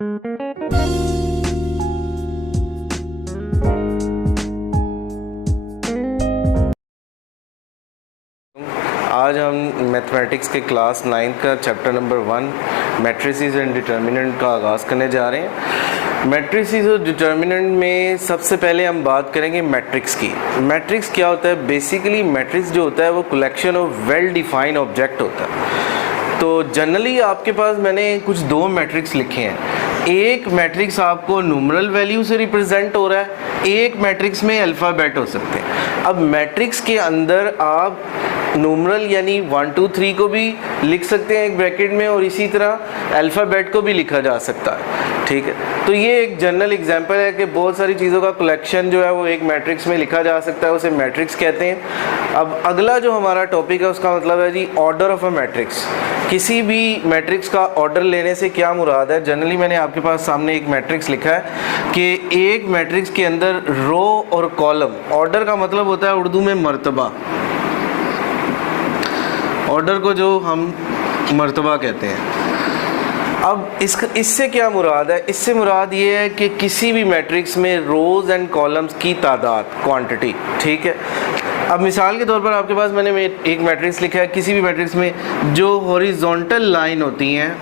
आज हम मैथमेटिक्स के क्लास 9 का chapter number 1 matrices and determinant का आगाज़ करने जा रहे हैं। मैट्रिसेस और डिटर्मिनेंट में सबसे पहले हम बात करेंगे मैट्रिक्स की। मैट्रिक्स क्या होता है? बेसिकली मैट्रिक्स जो होता है वो collection of well defined object होता है। तो जनरली आपके पास मैंने कुछ दो मैट्रिक्स लिखे हैं। एक मैट्रिक्स आपको न्यूमरल वैल्यू से रिप्रेजेंट हो रहा है, एक मैट्रिक्स में अल्फ़ाबेट हो सकते हैं। अब मैट्रिक्स के अंदर आप न्यूमरल यानी 1 2 3 को भी लिख सकते हैं एक ब्रैकेट में, और इसी तरह अल्फ़ाबेट को भी लिखा जा सकता है। ठीक है, तो ये एक जनरल एग्जांपल है कि बहुत सारी चीज़ों का कलेक्शन जो है वो एक मैट्रिक्स में लिखा जा सकता है, उसे मैट्रिक्स कहते हैं। अब अगला जो हमारा टॉपिक है उसका मतलब है जी ऑर्डर ऑफ अ मैट्रिक्स। किसी भी मैट्रिक्स का ऑर्डर लेने से क्या मुराद है? जनरली मैंने आपके पास सामने एक मैट्रिक्स लिखा है कि एक मैट्रिक्स के अंदर रो और कॉलम, ऑर्डर का मतलब होता है उर्दू में मर्तबा, ऑर्डर को जो हम मर्तबा कहते हैं। अब इससे क्या मुराद है? इससे मुराद ये है कि किसी भी मैट्रिक्स में रोज़ एंड कॉलम्स की तादाद, क्वांटिटी। ठीक है, अब मिसाल के तौर पर आपके पास मैंने एक मैट्रिक्स लिखा है। किसी भी मैट्रिक्स में जो हॉरिजॉन्टल लाइन होती हैं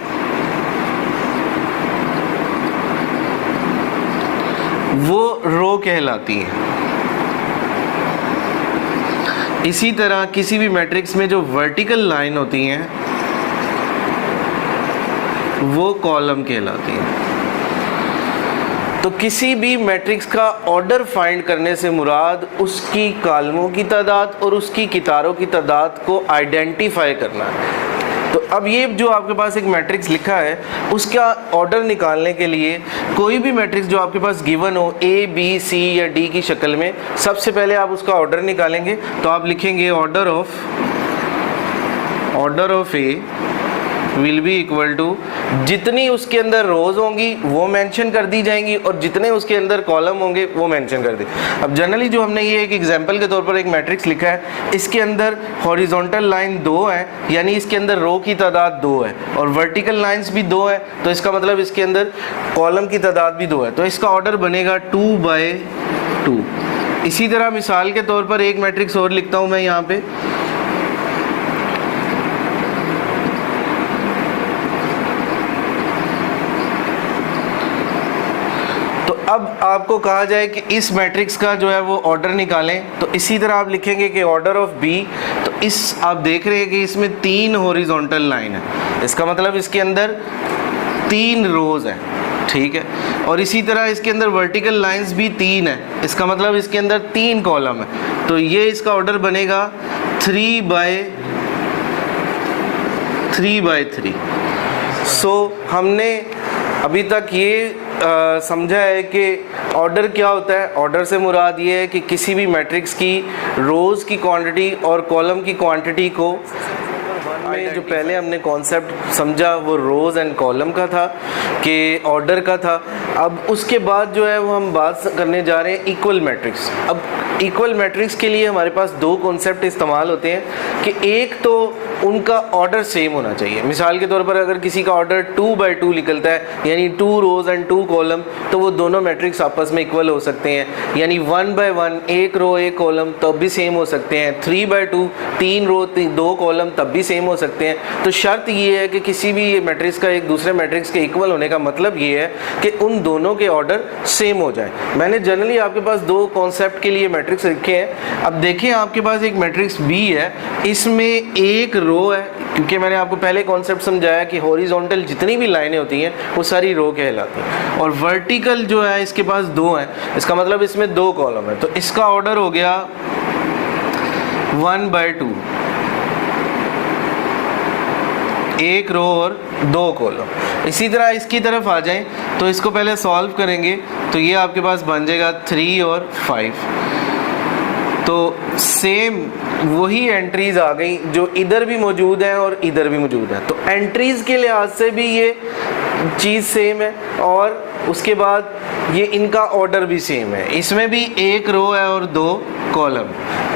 वो रो कहलाती हैं। इसी तरह किसी भी मैट्रिक्स में जो वर्टिकल लाइन होती हैं वो कॉलम कहलाती हैं। तो किसी भी मैट्रिक्स का ऑर्डर फाइंड करने से मुराद उसकी कॉलमों की तादाद और उसकी कितारों की तादाद को आइडेंटिफाई करना है। तो अब ये जो आपके पास एक मैट्रिक्स लिखा है उसका ऑर्डर निकालने के लिए कोई भी मैट्रिक्स जो आपके पास गिवन हो ए बी सी या डी की शक्ल में, सबसे पहले आप उसका ऑर्डर निकालेंगे। तो आप लिखेंगे order of A will be equal to, जितनी उसके अंदर रोज होंगी वो मेंशन कर दी जाएंगी और जितने उसके अंदर कॉलम होंगे वो मेंशन कर दी। अब जनरली जो हमने ये एक एग्जांपल के तौर पर एक मैट्रिक्स लिखा है, इसके अंदर हॉरिजॉन्टल लाइन 2 है, यानी इसके अंदर रो की तादाद 2 है, और वर्टिकल लाइंस भी 2 है, तो इसका मतलब इसके अंदर कॉलम की तादाद भी 2 है। तो इसका ऑर्डर बनेगा 2/2। इसी तरह मिसाल के तौर पर एक मैट्रिक्स और लिखता हूँ मैं यहाँ पे। अब आपको कहा जाए कि इस मैट्रिक्स का जो है वो ऑर्डर निकालें, तो इसी तरह आप लिखेंगे कि ऑर्डर ऑफ बी। तो इस आप देख रहे हैं कि इसमें 3 हॉरिजॉन्टल लाइन है, इसका मतलब इसके अंदर 3 रोज है। ठीक है, और इसी तरह इसके अंदर वर्टिकल लाइंस भी 3 है, इसका मतलब इसके अंदर 3 कॉलम है। तो ये इसका ऑर्डर बनेगा 3/3। सो हमने अभी तक ये समझा है कि ऑर्डर क्या होता है। ऑर्डर से मुराद ये है कि किसी भी मैट्रिक्स की रोज़ की क्वांटिटी और कॉलम की क्वांटिटी को में जो पहले हमने कॉन्सेप्ट समझा वो रोज़ एंड कॉलम का था, कि ऑर्डर का था। अब उसके बाद जो है वो हम बात करने जा रहे हैं इक्वल मैट्रिक्स। अब इक्वल मैट्रिक्स के लिए हमारे पास 2 कॉन्सेप्ट इस्तेमाल होते हैं कि एक तो उनका ऑर्डर सेम होना चाहिए। मिसाल के तौर पर अगर किसी का ऑर्डर 2/2 निकलता है, यानी 2 रोज एंड 2 कॉलम, तो वो दोनों मैट्रिक्स आपस में इक्वल हो सकते हैं। यानी 1/1 1 रो 1 कॉलम तब भी सेम हो सकते हैं। 3/2 3 रो 2 कॉलम तब भी सेम हो सकते हैं। तो शर्त ये है कि किसी भी मैट्रिक्स का एक दूसरे मैट्रिक्स के इक्वल होने का मतलब ये है कि उन दोनों के ऑर्डर सेम हो जाए। मैंने जनरली आपके पास 2 कॉन्सेप्ट के लिए मैट्रिक्स रखे हैं। अब देखें आपके पास एक मैट्रिक्स बी है, इसमें एक रो है, क्योंकि मैंने आपको पहले कॉन्सेप्ट समझाया कि हॉरिजॉन्टल जितनी भी लाइनें होती हैं वो सारी रो कहलाती हैं, और वर्टिकल जो है इसके पास 2 हैं, इसका मतलब इसमें 2 कॉलम है। तो इसका ऑर्डर हो गया 1/2, 1 रो और 2 कॉलम। इसी तरह इसकी तरफ आ जाएं तो इसको पहले सॉल्व करेंगे, तो ये आपके पास बन जाएगा 3 और 5। तो सेम वही एंट्रीज आ गई जो इधर भी मौजूद हैं और इधर भी मौजूद है। तो एंट्रीज के लिहाज से भी ये चीज़ सेम है, और उसके बाद ये इनका ऑर्डर भी सेम है। इसमें भी 1 रो है और 2 कॉलम,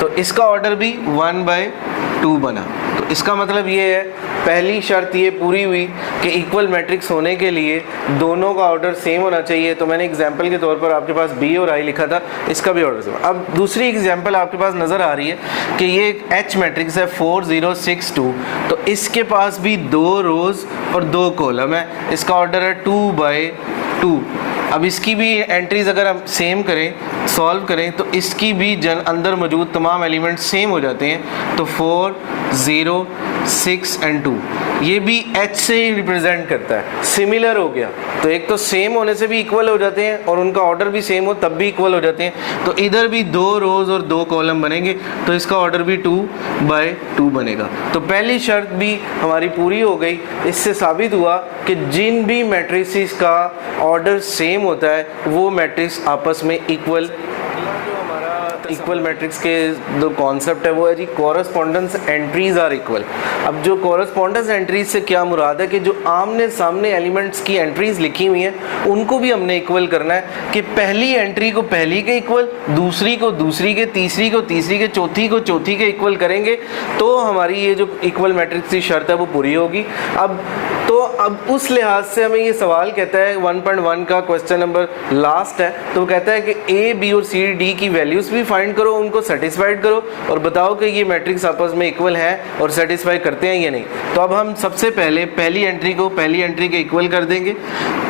तो इसका ऑर्डर भी 1/2 बना। तो इसका मतलब ये है, पहली शर्त ये पूरी हुई कि इक्वल मैट्रिक्स होने के लिए दोनों का ऑर्डर सेम होना चाहिए। तो मैंने एग्जांपल के तौर पर आपके पास बी और आई लिखा था, इसका भी ऑर्डर सेम। अब दूसरी एग्जांपल आपके पास नज़र आ रही है कि ये एक एच मैट्रिक्स है 4 0 6 2, तो इसके पास भी 2 रोज़ और 2 कॉलम है, इसका ऑर्डर है 2/2। अब इसकी भी एंट्रीज अगर हम सेम करें, सॉल्व करें, तो इसकी भी अंदर मौजूद तमाम एलिमेंट सेम हो जाते हैं। तो 4 0 6 एंड 2 ये भी H से ही रिप्रेजेंट करता है, सिमिलर हो गया। तो एक तो सेम होने से भी इक्वल हो जाते हैं और उनका ऑर्डर भी सेम हो तब भी इक्वल हो जाते हैं। तो इधर भी 2 रोज और 2 कॉलम बनेंगे, तो इसका ऑर्डर भी 2/2 बनेगा। तो पहली शर्त भी हमारी पूरी हो गई। इससे साबित हुआ कि जिन भी मैट्रिसेस का ऑर्डर सेम होता है वो मैट्रिक्स आपस में इक्वल मैट्रिक्स के जो कॉन्सेप्ट है वो है जी कॉरस्पॉन्डेंस एंट्रीज आर इक्वल। अब जो कॉरस्पॉन्डेंस एंट्रीज से क्या मुराद है कि जो आमने सामने एलिमेंट्स की एंट्रीज लिखी हुई हैं उनको भी हमने इक्वल करना है कि पहली एंट्री को पहली के इक्वल, दूसरी को दूसरी के, तीसरी को तीसरी के, चौथी को चौथी के इक्वल करेंगे तो हमारी ये जो इक्वल मैट्रिक्स की शर्त है वो पूरी होगी। अब उस लिहाज से हमें ये सवाल कहता है 1.1 का क्वेश्चन नंबर लास्ट है, तो वो कहता है कि ए बी और सी डी की वैल्यूज भी फाइंड करो, उनको सेटिस्फाइड करो और बताओ कि ये मैट्रिक्स आपस में इक्वल है और सेटिस्फाई करते हैं या नहीं। तो अब हम सबसे पहले पहली एंट्री को पहली एंट्री के इक्वल कर देंगे।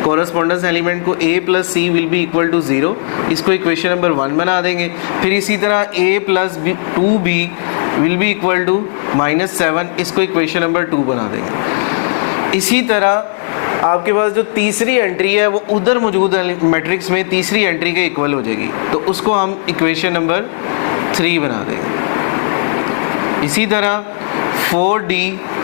कॉरस्पॉन्डेंस एलिमेंट को a plus C will be equal to 0, इसको इक्वेशन नंबर 1 बना देंगे। फिर इसी तरह a plus 2b will be equal to -7, इसको इक्वेशन नंबर 2 बना देंगे। इसी तरह आपके पास जो तीसरी एंट्री है वो उधर मौजूद मैट्रिक्स में तीसरी एंट्री के इक्वल हो जाएगी, तो उसको हम इक्वेशन नंबर 3 बना देंगे। इसी तरह 4d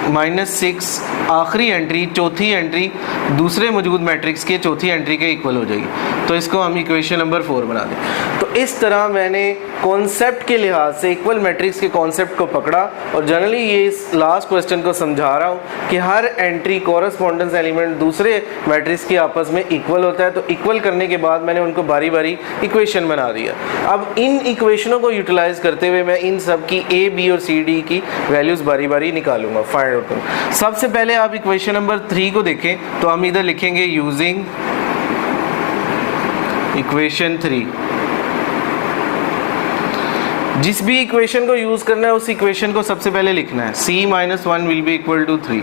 -6 आखिरी एंट्री, चौथी एंट्री दूसरे मौजूद मैट्रिक्स के चौथी एंट्री के इक्वल हो जाएगी, तो इसको हम इक्वेशन नंबर 4 बना दें। तो इस तरह मैंने कॉन्सेप्ट के लिहाज से इक्वल मैट्रिक्स के कॉन्सेप्ट को पकड़ा और जनरली ये इस लास्ट क्वेश्चन को समझा रहा हूँ कि हर एंट्री कॉरस्पॉन्डेंस एलिमेंट दूसरे मैट्रिक्स के आपस में इक्वल होता है। तो इक्वल करने के बाद मैंने उनको बारी बारी इक्वेशन बना दिया। अब इन इक्वेशनों को यूटिलाइज करते हुए मैं इन सब की ए बी और सी डी की वैल्यूज़ बारी बारी निकालूंगा, फाइंड आउट करूँगा। सबसे पहले आप इक्वेशन नंबर 3 को देखें तो हम इधर लिखेंगे यूजिंग इक्वेशन 3। जिस भी इक्वेशन को यूज करना है उस इक्वेशन को सबसे पहले लिखना है, c - 1 will be equal to 3।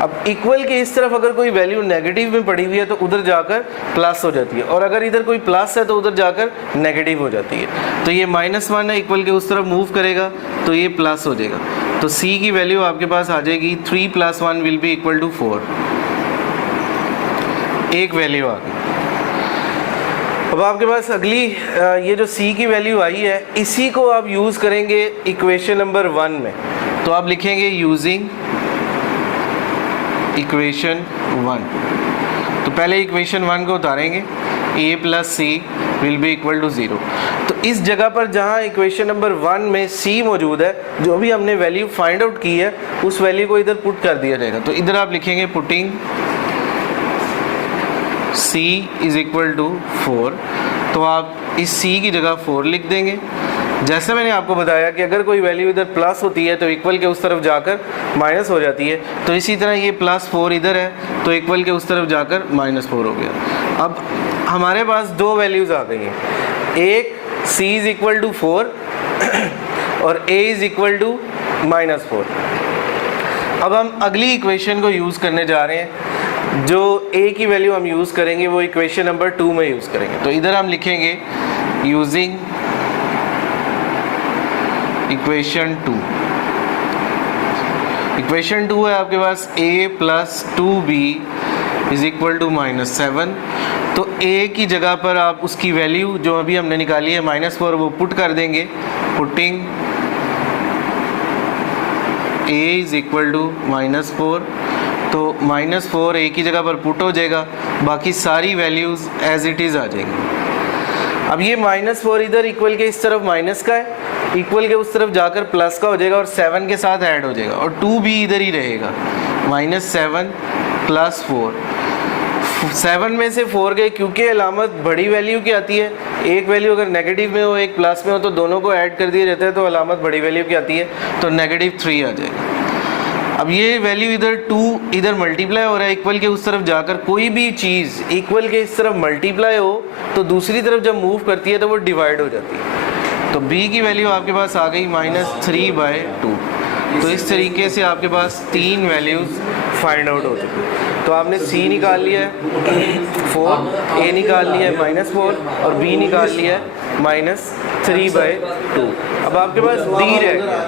अब इक्वल के इस तरफ अगर कोई वैल्यू नेगेटिव में पड़ी हुई है तो उधर जाकर प्लस हो जाती है, और अगर इधर कोई प्लस है तो उधर जाकर नेगेटिव हो जाती है। तो ये -1 है, इक्वल के उस तरफ मूव करेगा तो ये प्लस हो जाएगा। तो c की वैल्यू आपके पास आ जाएगी 3 + 1 विल बी इक्वल टू 4, एक वैल्यू आ गई। अब आपके पास अगली ये जो c की वैल्यू आई है इसी को आप यूज़ करेंगे इक्वेशन नंबर 1 में। तो आप लिखेंगे यूजिंग इक्वेशन 1। तो पहले इक्वेशन 1 को उतारेंगे, a plus C will be equal to 0। तो इस जगह पर जहाँ इक्वेशन नंबर 1 में c मौजूद है, जो भी हमने वैल्यू फाइंड आउट की है उस वैल्यू को इधर पुट कर दिया जाएगा। तो इधर आप लिखेंगे putting c is equal to 4। तो आप इस c की जगह 4 लिख देंगे। जैसे मैंने आपको बताया कि अगर कोई वैल्यू इधर प्लस होती है तो इक्वल के उस तरफ जाकर माइनस हो जाती है, तो इसी तरह ये +4 इधर है तो इक्वल के उस तरफ जाकर -4 हो गया। अब हमारे पास दो वैल्यूज़ आ गई हैं, एक c इज इक्वल टू 4 और a इज इक्वल टू -4। अब हम अगली इक्वेशन को यूज़ करने जा रहे हैं। जो a की वैल्यू हम यूज़ करेंगे वो इक्वेशन नंबर 2 में यूज़ करेंगे। तो इधर हम लिखेंगे यूजिंग इक्वेशन 2। इक्वेशन 2 है आपके पास a plus 2b is equal to -7। तो a की जगह पर आप उसकी वैल्यू जो अभी हमने निकाली है -4 वो पुट कर देंगे। Putting a is equal to -4, तो -4 a की जगह पर पुट हो जाएगा, बाकी सारी वैल्यूज़ एज इट इज़ आ जाएंगी। अब ये -4 इधर इक्वल के इस तरफ माइनस का है, इक्वल के उस तरफ जाकर प्लस का हो जाएगा और 7 के साथ ऐड हो जाएगा, और 2 भी इधर ही रहेगा। -7 + 4, 7 में से 4 गए क्योंकि अलामत बड़ी वैल्यू की आती है। एक वैल्यू अगर नेगेटिव में हो एक प्लस में हो तो दोनों को ऐड कर दिया जाता है, तो अलामत बड़ी वैल्यू की आती है, तो -3 आ जाएगा। अब ये वैल्यू इधर 2 इधर मल्टीप्लाई हो रहा है इक्वल के उस तरफ जाकर, कोई भी चीज़ इक्वल के इस तरफ मल्टीप्लाई हो तो दूसरी तरफ जब मूव करती है तो वो डिवाइड हो जाती है। तो b की वैल्यू आपके पास आ गई -3/2। तो इस तरीके से आपके पास 3 वैल्यूज़ फाइंड आउट हो चुकी है। तो आपने c निकाल लिया है 4, a निकाल लिया है -4 और b निकाल लिया है -3/2। अब आपके पास d रह गया।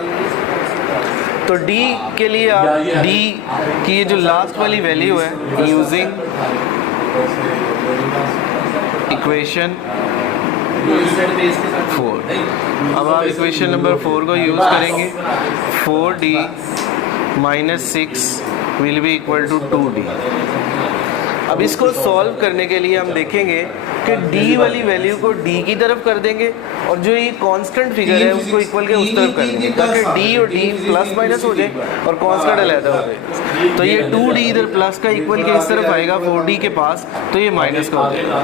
तो d के लिए आप d की ये जो लास्ट वाली वैल्यू है यूजिंग इक्वेशन 4, अब आप इक्वेशन नंबर 4 को यूज़ करेंगे। 4d - 6 will be equal to 2d। अब इसको सॉल्व करने के लिए हम देखेंगे कि d वाली वैल्यू को d की तरफ कर देंगे और जो ये कांस्टेंट फिगर है उसको इक्वल के उस तरफ कर देंगे ताकि d और d प्लस माइनस हो जाए और कांस्टेंट अलग हो जाए। तो ये 2d इधर प्लस का इक्वल के इस तरफ आएगा 4d के पास, तो ये माइनस का हो जाएगा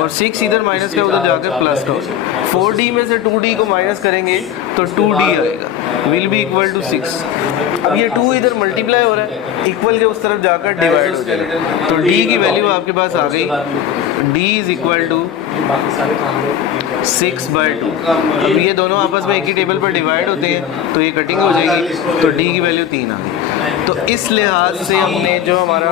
और 6 इधर माइनस का उधर जाकर प्लस का हो जाएगा। 4d में से 2d को माइनस करेंगे तो 2d आएगा, विल बी इक्वल टू 6। अब ये 2 इधर मल्टीप्लाई हो रहा है इक्वल के उस तरफ जाकर डिवाइड हो जाएगा। तो d की वैल्यू आपके पास आ गई d इज इक्वल टू 6/2। अब ये दोनों आपस में एक ही टेबल पर डिवाइड होते हैं तो ये कटिंग हो जाएगी, तो d की वैल्यू 3 आ गई। तो इस लिहाज से हमने जो हमारा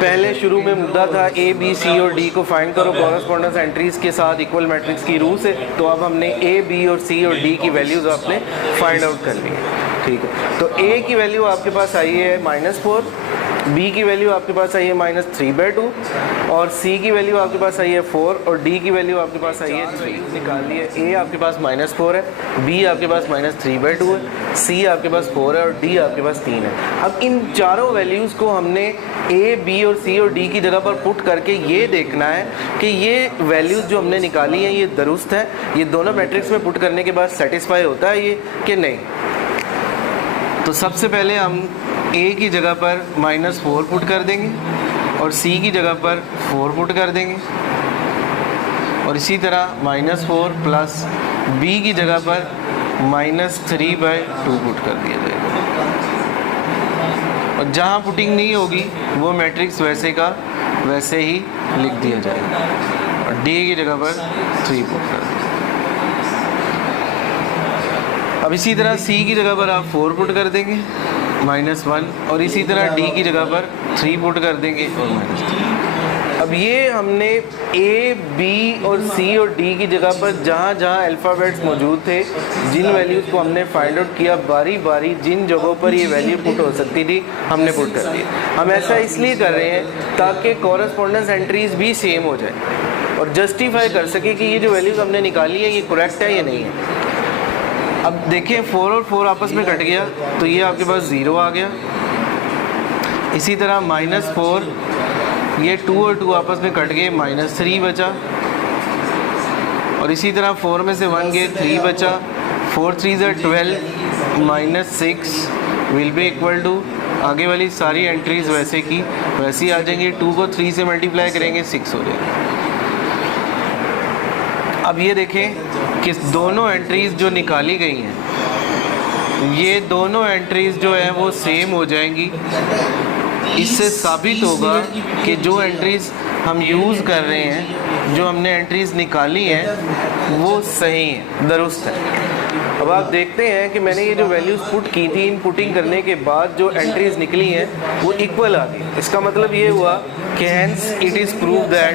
पहले शुरू में मुद्दा था a b c और d को फाइंड करो कॉरस्पॉन्डेंस एंट्रीज के साथ इक्वल मैट्रिक्स की रूल से, तो अब हमने a b और c और d की वैल्यूज आपने फाइंड आउट कर ली है। ठीक है, तो a की वैल्यू आपके पास आई है -4, b की वैल्यू आपके पास आई है -3/2 और c की वैल्यू आपके पास आई है 4 और d की वैल्यू आपके पास आई है 3। निकाल लिया, a आपके पास -4 है, b आपके पास -3/2 है, c आपके पास 4 है और d आपके पास 3 है। अब इन चारों वैल्यूज़ को हमने a, b और c और d की जगह पर पुट करके ये देखना है कि ये वैल्यूज़ जो हमने निकाली हैं ये दुरुस्त है, ये दोनों मैट्रिक्स में पुट करने के बाद सेटिस्फाई होता है ये कि नहीं। तो सबसे पहले हम a की जगह पर -4 पुट कर देंगे और c की जगह पर 4 पुट कर देंगे और इसी तरह -4 प्लस b की जगह पर -3/2 पुट कर दिया जाएगा। और जहाँ पुटिंग नहीं होगी वो मैट्रिक्स वैसे का वैसे ही लिख दिया जाएगा और d की जगह पर 3 पुट कर दिया। अब इसी तरह c की जगह पर आप 4 पुट कर देंगे -1 और इसी तरह d की जगह पर 3 पुट कर देंगे और -3। अब ये हमने a, b और c और d की जगह पर जहाँ जहाँ अल्फ़ाबेट्स मौजूद थे जिन वैल्यूज़ को हमने फाइंड आउट किया बारी बारी जिन जगहों पर ये वैल्यू पुट हो सकती थी हमने पुट कर दी। हम ऐसा इसलिए कर रहे हैं ताकि कॉरस्पॉन्डेंस एंट्रीज भी सेम हो जाए और जस्टिफाई कर सके कि ये जो वैल्यूज़ हमने निकाली है ये करेक्ट है या नहीं है। अब देखें 4 और 4 आपस में कट गया तो ये आपके पास 0 आ गया। इसी तरह -4 ये 2 और 2 आपस में कट गए -3 बचा और इसी तरह 4 में से 1 गए 3 बचा। 4 3 = 12 -6 विल बी इक्वल टू, आगे वाली सारी एंट्रीज वैसे की वैसे ही आ जाएंगी। 2 को 3 से मल्टीप्लाई करेंगे 6 हो जाएगा। अब ये देखें कि दोनों एंट्रीज जो निकाली गई हैं ये दोनों एंट्रीज जो है वो सेम हो जाएंगी। इससे साबित होगा कि जो एंट्रीज हम यूज़ कर रहे हैं, जो हमने एंट्रीज निकाली हैं वो सही है, दुरुस्त है। अब आप देखते हैं कि मैंने ये जो वैल्यूज़ पुट की थी, इन पुटिंग करने के बाद जो एंट्रीज निकली हैं वो इक्वल आ गई। इसका मतलब ये हुआ कि hence it is prove that